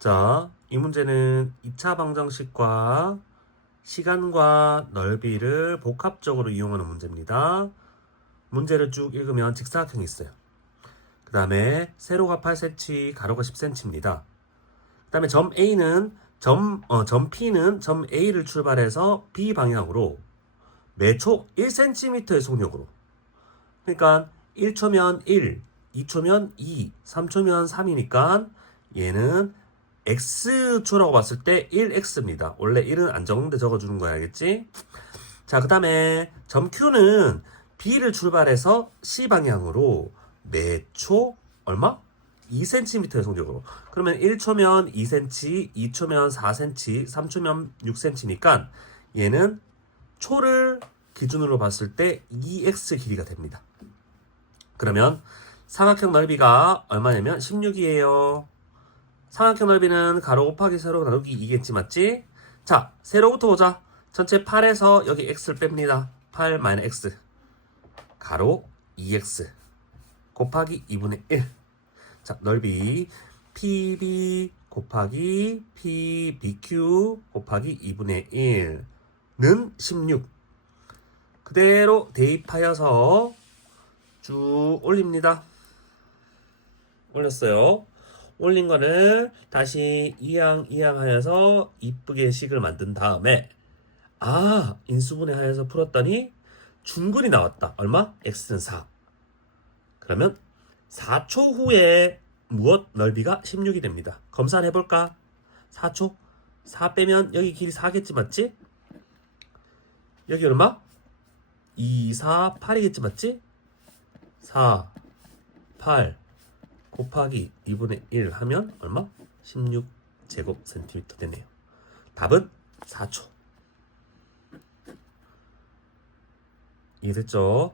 자, 이 문제는 2차 방정식과 시간과 넓이를 복합적으로 이용하는 문제입니다. 문제를 쭉 읽으면 직사각형이 있어요. 그 다음에 세로가 8cm, 가로가 10cm입니다. 그 다음에 점 A는 점, 어, 점 P는 점 A를 출발해서 B 방향으로 매초 1cm의 속력으로. 그러니까 1초면 1, 2초면 2, 3초면 3이니까 얘는 x초라고 봤을 때 1x입니다. 원래 1은 안 적는데 적어주는 거야, 알겠지? 자, 그 다음에 점 Q는 B를 출발해서 C 방향으로 매초 얼마? 2cm의 속력으로. 그러면 1초면 2cm, 2초면 4cm, 3초면 6cm니까 얘는 초를 기준으로 봤을 때 2x 길이가 됩니다. 그러면 삼각형 넓이가 얼마냐면 16이에요. 삼각형 넓이는 가로 곱하기 세로 나누기 2겠지 맞지? 자, 세로부터 보자. 전체 8에서 여기 x를 뺍니다. 8 마이너스 x. 가로 2x 곱하기 2분의 1. 자, 넓이 PB 곱하기 PBQ 곱하기 2분의 1는 16. 그대로 대입하여서 쭉 올립니다. 올렸어요. 올린 거를 다시 이항 이항하여서 이쁘게 식을 만든 다음에 아 인수분해 하여서 풀었더니 중근이 나왔다. 얼마? x는 4. 그러면 4초 후에 무엇 넓이가 16이 됩니다. 검사를 해볼까? 4초? 4 빼면 여기 길이 4겠지 맞지? 여기 얼마? 2, 4, 8이겠지 맞지? 4, 8 곱하기 2분의 1 하면 얼마? 16 제곱 센티미터 되네요. 답은 4초. 이해됐죠?